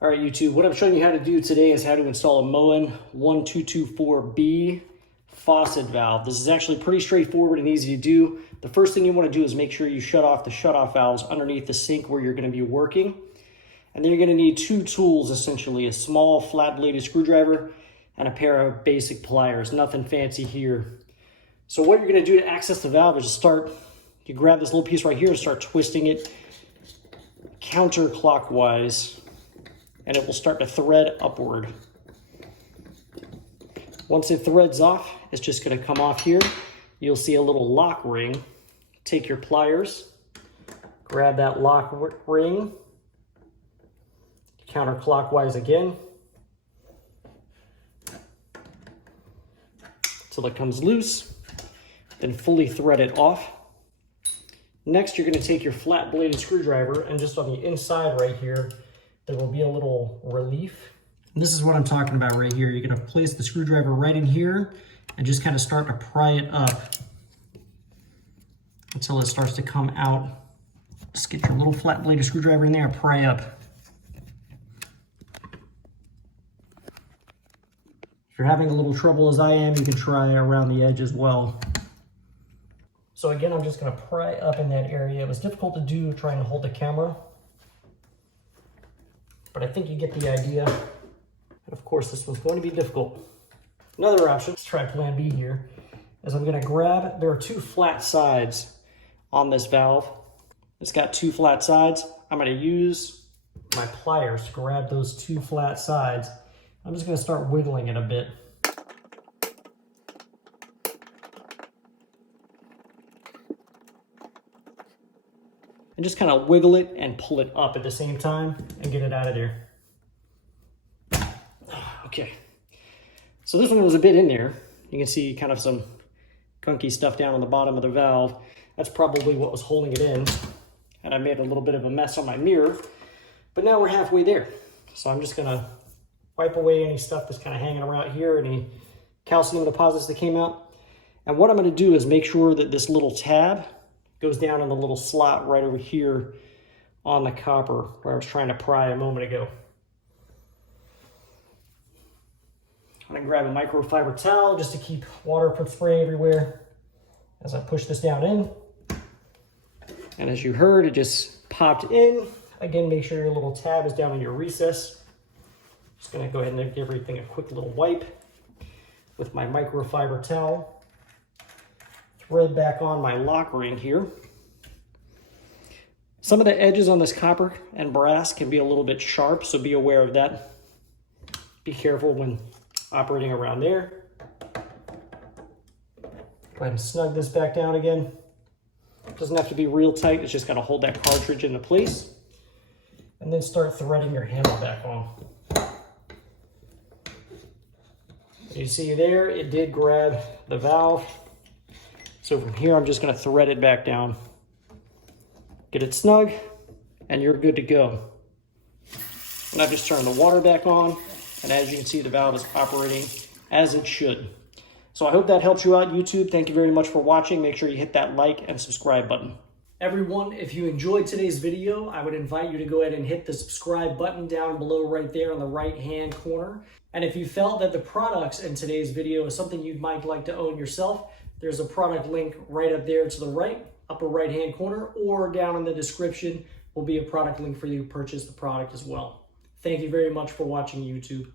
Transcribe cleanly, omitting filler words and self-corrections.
All right, YouTube, what I'm showing you how to do today is how to install a Moen 1224B faucet valve. This is actually pretty straightforward and easy to do. The first thing you want to do is make sure you shut off the shutoff valves underneath the sink where you're going to be working. And then you're going to need two tools, essentially, a small flat-bladed screwdriver and a pair of basic pliers, nothing fancy here. So what you're going to do to access the valve is you grab this little piece right here and start twisting it counterclockwise, and it will start to thread upward. Once it threads off, it's just going to come off here. You'll see a little lock ring. Take your pliers, grab that lock ring, counterclockwise again, till it comes loose, then fully thread it off. Next, you're going to take your flat-bladed screwdriver, and just on the inside right here, there will be a little relief. And this is what I'm talking about right here. You're going to place the screwdriver right in here and just kind of start to pry it up until it starts to come out. Just get your little flat-bladed screwdriver in there and pry up. If you're having a little trouble as I am, you can try around the edge as well. So again, I'm just going to pry up in that area. It was difficult to do trying to hold the camera, but I think you get the idea. And of course, this was going to be difficult. Another option, let's try plan B here, is I'm going to grab, there are two flat sides on this valve. It's got two flat sides. I'm going to use my pliers to grab those two flat sides. I'm just going to start wiggling it a bit. And just kind of wiggle it and pull it up at the same time and get it out of there. Okay, so this one was a bit in there. You can see kind of some gunky stuff down on the bottom of the valve. That's probably what was holding it in. And I made a little bit of a mess on my mirror, but now we're halfway there. So I'm just gonna wipe away any stuff that's kind of hanging around here, any calcium deposits that came out. And what I'm gonna do is make sure that this little tab goes down in the little slot right over here on the copper where I was trying to pry a moment ago. I'm gonna grab a microfiber towel just to keep water from spraying everywhere as I push this down in. And as you heard, it just popped in. Again, make sure your little tab is down in your recess. Just gonna go ahead and give everything a quick little wipe with my microfiber towel. Thread back on my lock ring here. Some of the edges on this copper and brass can be a little bit sharp, so be aware of that. Be careful when operating around there. Go ahead and snug this back down again. It doesn't have to be real tight, it's just gotta hold that cartridge into place. And then start threading your handle back on. You see there, it did grab the valve. So from here, I'm just gonna thread it back down. Get it snug, and you're good to go. And I've just turned the water back on, and as you can see, the valve is operating as it should. So I hope that helps you out, YouTube. Thank you very much for watching. Make sure you hit that like and subscribe button. Everyone, if you enjoyed today's video, I would invite you to go ahead and hit the subscribe button down below right there on the right-hand corner. And if you felt that the products in today's video is something you might like to own yourself, there's a product link right up there to the right, upper right-hand corner, or down in the description will be a product link for you to purchase the product as well. Thank you very much for watching, YouTube.